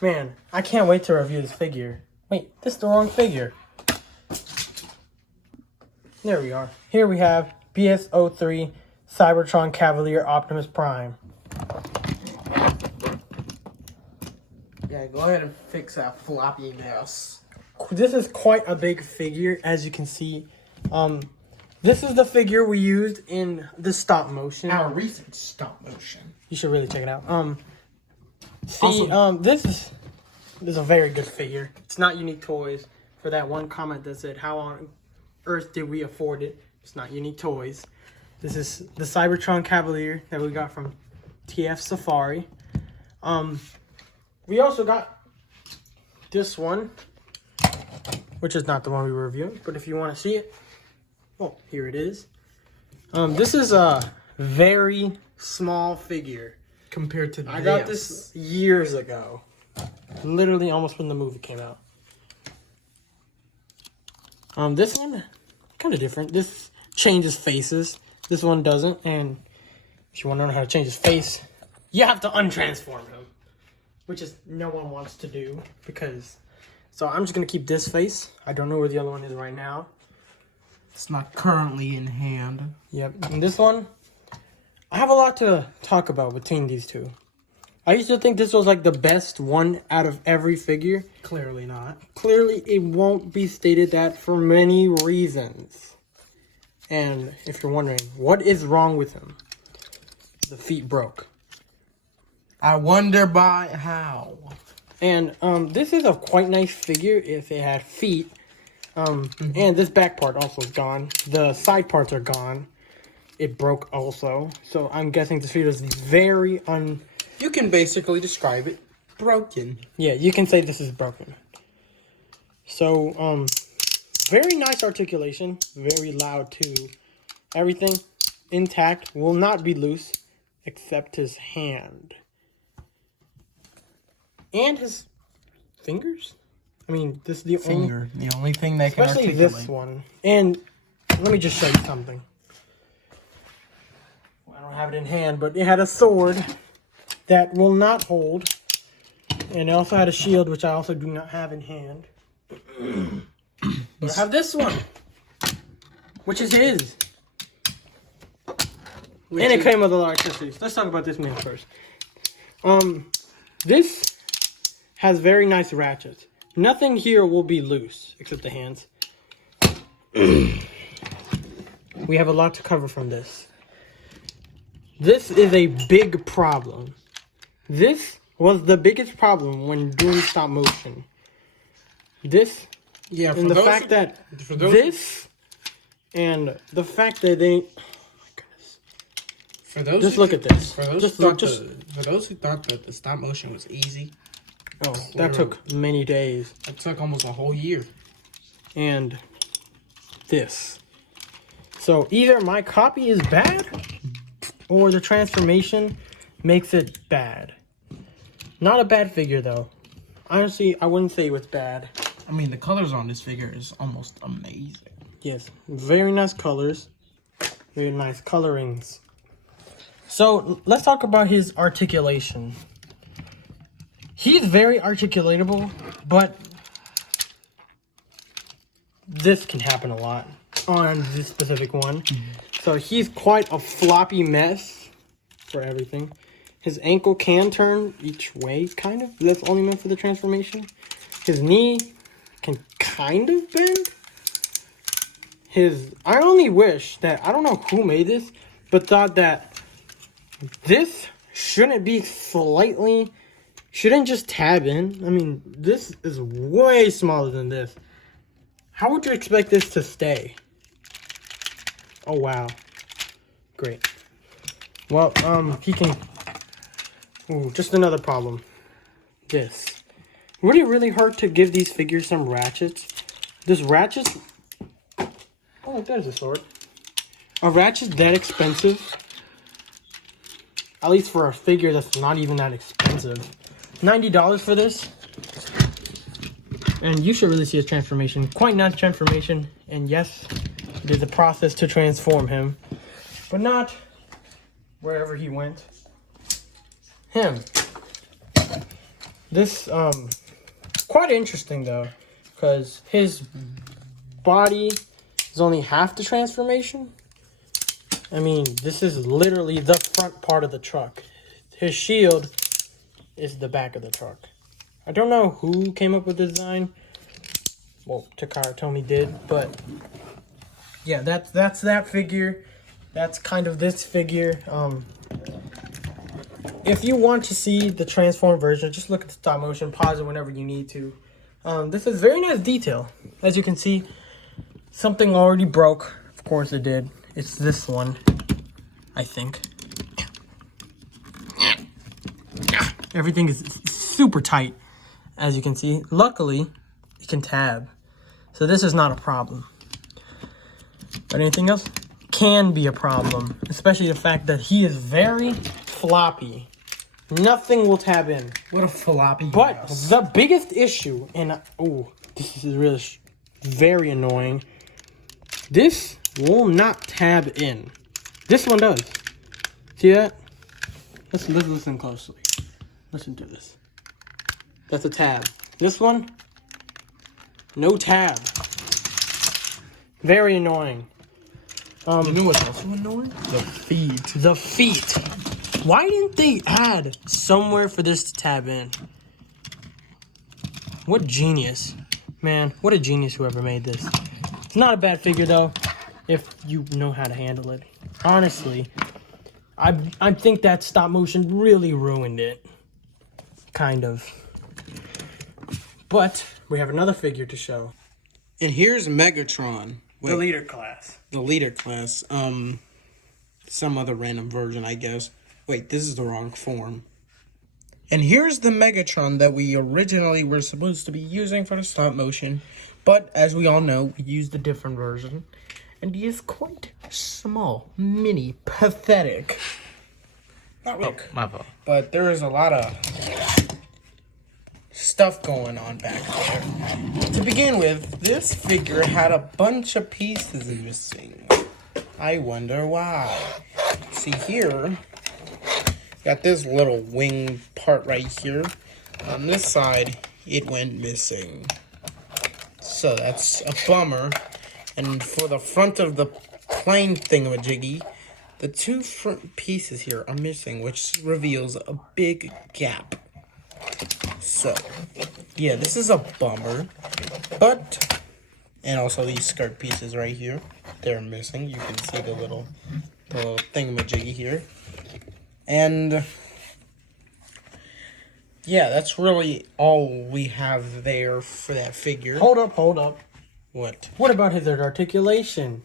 Man, I can't wait to review this figure. Wait, this is the wrong figure. There we are. Here we have BS03 Cybertron Cavalier Optimus Prime. Yeah, go ahead and fix that floppy mess. This is quite a big figure, as you can see. This is the figure we used in the stop motion. Our recent stop motion. You should really check it out. This is a very good figure. It's not Unique Toys. For that one comment that said, how on earth did we afford it? It's not Unique Toys. This is the Cybertron Cavalier that we got from TF Safari. We also got this one, which is not the one we were reviewing, but if you want to see it, oh, here it is. This is a very small figure. Compared to I got this years ago. Literally almost when the movie came out. This one, kind of different. This changes faces. This one doesn't. And if you want to know how to change his face, you have to untransform him. Which is no one wants to do. So I'm just going to keep this face. I don't know where the other one is right now. It's not currently in hand. Yep. And this one, I have a lot to talk about between these two. I used to think this was like the best one out of every figure. Clearly not. Clearly, it won't be stated that for many reasons. And if you're wondering, what is wrong with him? The feet broke. I wonder by how. And this is a quite nice figure if it had feet. And this back part also is gone. The side parts are gone. It broke also. So I'm guessing this figure is very You can basically describe it broken. Yeah, you can say this is broken. So, very nice articulation. Very loud, too. Everything intact. Will not be loose. Except his hand. And his fingers? I mean, this is the only thing that can especially articulate. this one. And let me just show you something. Well, I don't have it in hand, but it had a sword that will not hold. And it also had a shield, which I also do not have in hand. But I have this one, which is his. And it came with a lot of accessories. Let's talk about this man first. This has very nice ratchets. Nothing here will be loose, except the hands. We have a lot to cover from this. This is a big problem. This was the biggest problem when doing stop motion. This, yeah, and the fact that this, and the fact that they, oh my goodness. For those just look at this. For those who thought that the stop motion was easy. Oh, that took many days. It took almost a whole year. And this. So either my copy is bad, or the transformation makes it bad. Not a bad figure, though. Honestly, I wouldn't say it was bad. I mean, the colors on this figure is almost amazing. Yes, very nice colors. Very nice colorings. So, let's talk about his articulation. He's very articulatable, but this can happen a lot on this specific one. So, he's quite a floppy mess for everything. His ankle can turn each way, kind of. That's only meant for the transformation. His knee can kind of bend. I only wish that, I don't know who made this, but thought that this shouldn't just tab in. I mean, this is way smaller than this. How would you expect this to stay? Oh, wow. Great. Well, he can... Ooh, just another problem. This. Would it really hurt to give these figures some ratchets? This ratchet... Oh, look, there's a sword. A ratchet that expensive? At least for a figure that's not even that expensive. $90 for this? And you should really see his transformation. Quite nice transformation. And yes, it is a process to transform him. But not wherever he went. Him. This quite interesting though, because his body is only half the transformation. I mean, this is literally the front part of the truck. His shield is the back of the truck. I don't know who came up with the design. Well, Takara Tomy did, but yeah, that's that figure. That's kind of this figure. If you want to see the transformed version, just look at the stop motion, pause it whenever you need to. This is very nice detail. As you can see, something already broke. Of course it did. It's this one, I think. Everything is super tight, as you can see. Luckily, it can tab. So this is not a problem. But anything else can be a problem, especially the fact that he is very floppy. Nothing will tab in. What a floppy But mouse. the biggest issue, and this is really very annoying. This will not tab in. This one does. See that? Let's listen closely. Listen to this. That's a tab. This one, no tab. Very annoying. You know what's also annoying? The feet. The feet. Why didn't they add somewhere for this to tab in? What genius. Man, what a genius whoever made this. It's not a bad figure though, if you know how to handle it. Honestly, I think that stop motion really ruined it. Kind of. But we have another figure to show. And here's Megatron. The leader class. The leader class. Some other random version, I guess. Wait, this is the wrong form. And here's the Megatron that we originally were supposed to be using for the stop motion. But as we all know, we used a different version. And he is quite small, mini, pathetic. Not really. My fault. But there is a lot of stuff going on back there. To begin with, this figure had a bunch of pieces missing. I wonder why. See here, got this little wing part right here. On this side, it went missing. So that's a bummer. And for the front of the plane thingamajiggy, the two front pieces here are missing, which reveals a big gap. So, yeah, this is a bummer. But, and also these skirt pieces right here, they're missing. You can see the little thingamajiggy here. And, yeah, that's really all we have there for that figure. Hold up. What? What about his articulation?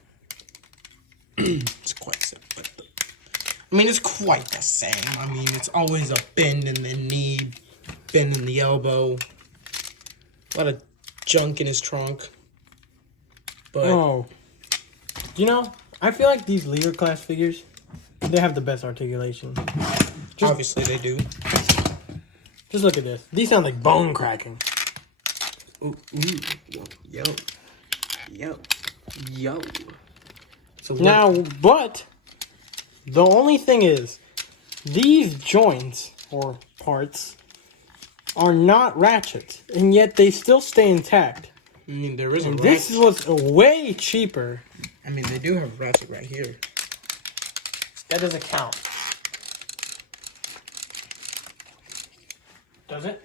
It's quite simple. I mean, it's quite the same. I mean, it's always a bend in the knee, bend in the elbow. A lot of junk in his trunk. But You know, I feel like these leader class figures, they have the best articulation. obviously they do. Just look at this. These sound like bone cracking. Ooh, yo. So Now, but the only thing is, these joints or parts are not ratchets, and yet they still stay intact. I mean, there is a And ratchet. this was way cheaper. I mean, they do have a ratchet right here. That doesn't count. Does it?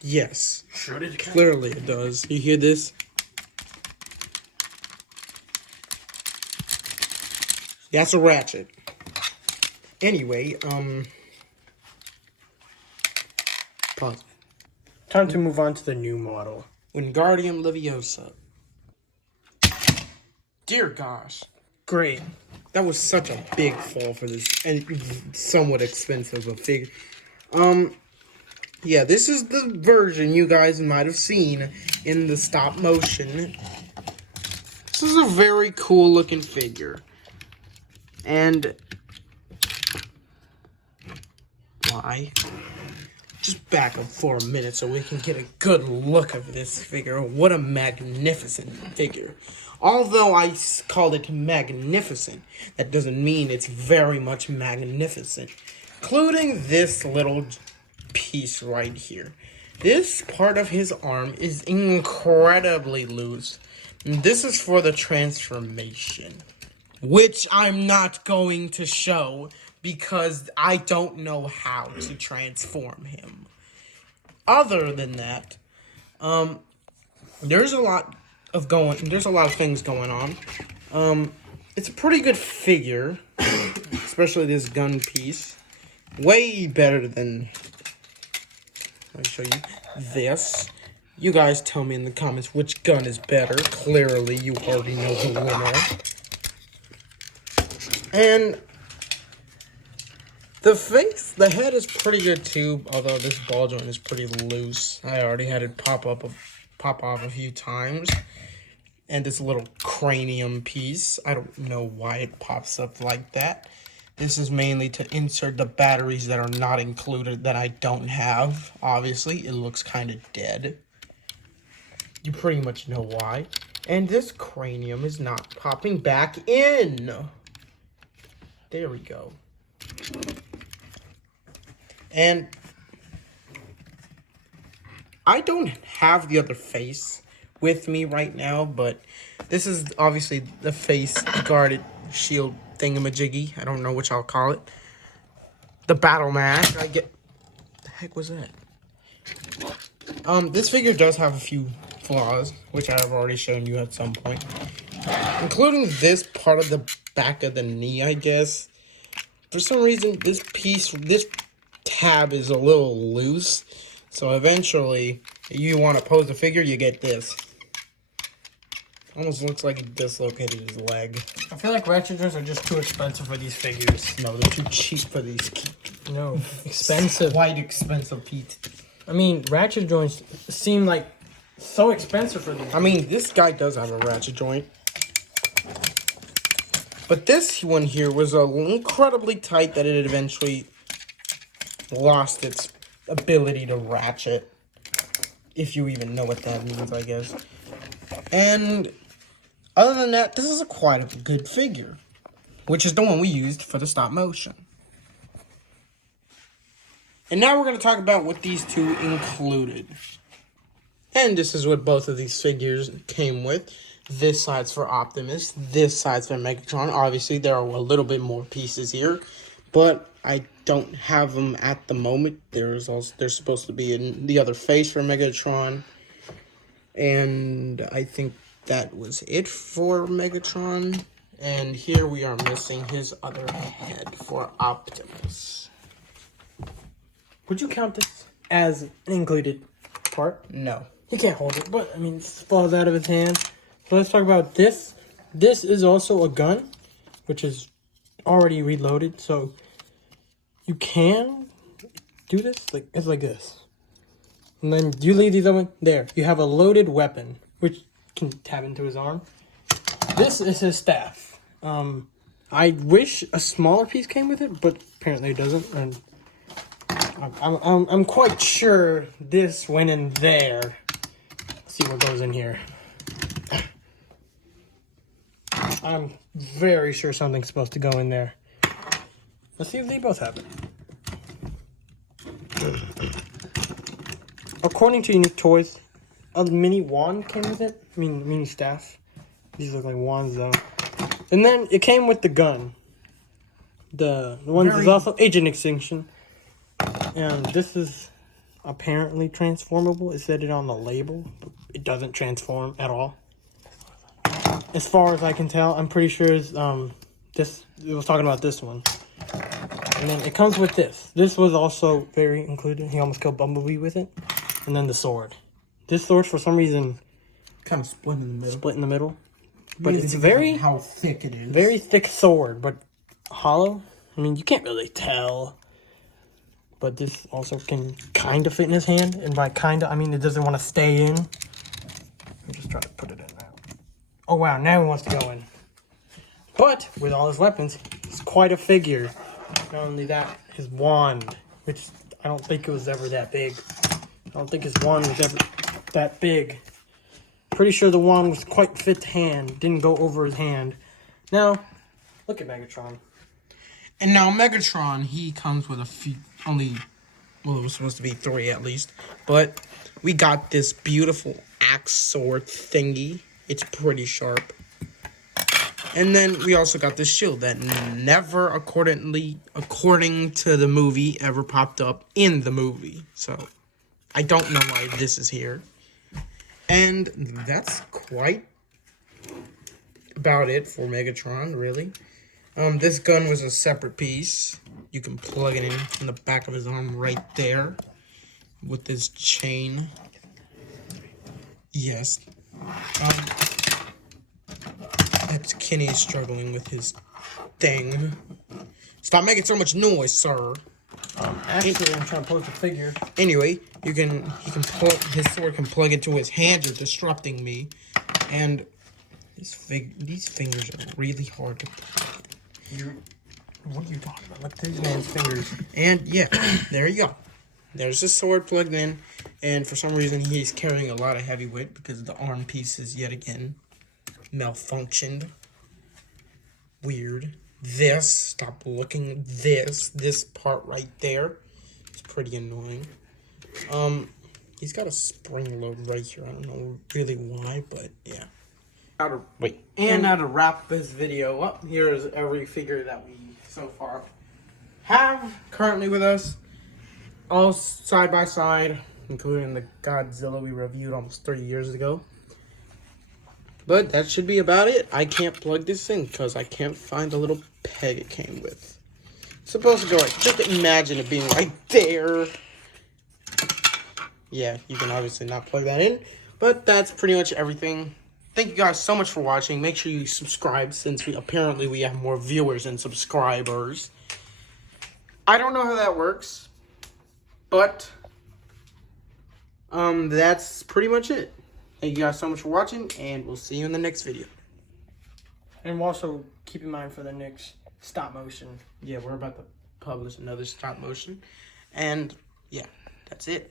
Yes. Sure did it count. Clearly it does. You hear this? That's a ratchet. Anyway, pause. Time to move on to the new model. Wingardium Leviosa. Dear gosh. Great. That was such a big fall for this, and somewhat expensive a figure. Yeah, this is the version you guys might have seen in the stop motion. This is a very cool looking figure. And why? Just back up for a minute so we can get a good look of this figure. What a magnificent figure. Although I called it magnificent, that doesn't mean it's very much magnificent. Including this little piece right here. This part of his arm is incredibly loose. And this is for the transformation, which I'm not going to show because I don't know how to transform him. Other than that, there's a lot of things going on. It's a pretty good figure, especially this gun piece. Way better than, let me show you this. You guys tell me in the comments which gun is better. Clearly, you already know the winner. And the head is pretty good too, although this ball joint is pretty loose. I already had it pop off a few times. And this little cranium piece, I don't know why it pops up like that. This is mainly to insert the batteries that are not included that I don't have. Obviously, it looks kind of dead. You pretty much know why. And this cranium is not popping back in. There we go. And I don't have the other face with me right now, but this is obviously the face guarded shield thingamajiggy. I don't know which I'll call it. The battle mask. The heck was that? This figure does have a few flaws, which I have already shown you at some point, including this part of the back of the knee, I guess. For some reason, this tab is a little loose, so eventually, you want to pose the figure, you get this. Almost looks like he dislocated his leg. I feel like ratchet joints are just too expensive for these figures. No, they're too cheap for these. No, expensive. Quite expensive, Pete. I mean, ratchet joints seem like so expensive for these. I mean, this guy does have a ratchet joint. But this one here was incredibly tight that it eventually lost its ability to ratchet. If you even know what that means, I guess. And other than that, this is quite a good figure, which is the one we used for the stop motion. And now we're going to talk about what these two included. And this is what both of these figures came with. This side's for Optimus, this side's for Megatron. Obviously, there are a little bit more pieces here, but I don't have them at the moment. There's supposed to be in the other face for Megatron. And I think that was it for Megatron. And here we are missing his other head for Optimus. Would you count this as an included part? No. He can't hold it, but I mean, it falls out of his hand. So let's talk about this. This is also a gun, which is already reloaded. So you can do this. It's like this. And then you leave these open. There, you have a loaded weapon, which can tap into his arm. This is his staff. I wish a smaller piece came with it, but apparently it doesn't. And I'm quite sure this went in there. Let's see what goes in here. I'm very sure something's supposed to go in there. Let's see if they both have it. According to Unique Toys, a mini wand came with it. I mean, mini staff. These look like wands, though. And then it came with the gun. The one is also Agent Extinction. And this is apparently transformable. It said it on the label, but it doesn't transform at all. As far as I can tell, I'm pretty sure it was talking about this one. And then it comes with this. This was also very included. He almost killed Bumblebee with it. And then the sword. This sword, for some reason, kind of split in the middle. But Really it's very, how thick it is. very thick sword, but hollow. I mean, you can't really tell. But this also can kind of fit in his hand. And by kind of, I mean it doesn't want to stay in. Let me just try to put it in now. Oh, wow. Now he wants to go in. But with all his weapons, he's quite a figure. Not only that, his wand, which I don't think it was ever that big. I don't think his wand was ever that big. Pretty sure the wand was quite fit to hand. Didn't go over his hand. Now, look at Megatron. And now Megatron, he comes with only Well, it was supposed to be 3 at least. But we got this beautiful axe sword thingy. It's pretty sharp. And then we also got this shield that never, according to the movie, ever popped up in the movie. So, I don't know why this is here. And that's quite about it for Megatron, really. This gun was a separate piece. You can plug it in the back of his arm right there with this chain. Yes. That's Kenny is struggling with his thing. Stop making so much noise, sir. Actually, I'm trying to post a figure. Anyway, he can plug his sword can plug into his hands. You're disrupting me, and these fingers are really hard to plug in. What are you talking about? Look at these man's fingers. And yeah, there you go. There's the sword plugged in, and for some reason he's carrying a lot of heavy weight because the arm pieces yet again malfunctioned. Weird. Stop looking. This part right there is pretty annoying. He's got a spring load right here. I don't know really why, but yeah. Now to wrap this video up, here's every figure that we so far have currently with us, all side by side, including the Godzilla we reviewed almost 30 years ago. But that should be about it. I can't plug this in because I can't find the little peg it came with. It's supposed to go like, just imagine it being right there. Yeah, you can obviously not plug that in, but that's pretty much everything. Thank you guys so much for watching. Make sure you subscribe since we have more viewers than subscribers. I don't know how that works, but that's pretty much it. Thank you guys so much for watching, and we'll see you in the next video. And also keep in mind for the next stop motion. Yeah, we're about to publish another stop motion, and yeah, that's it.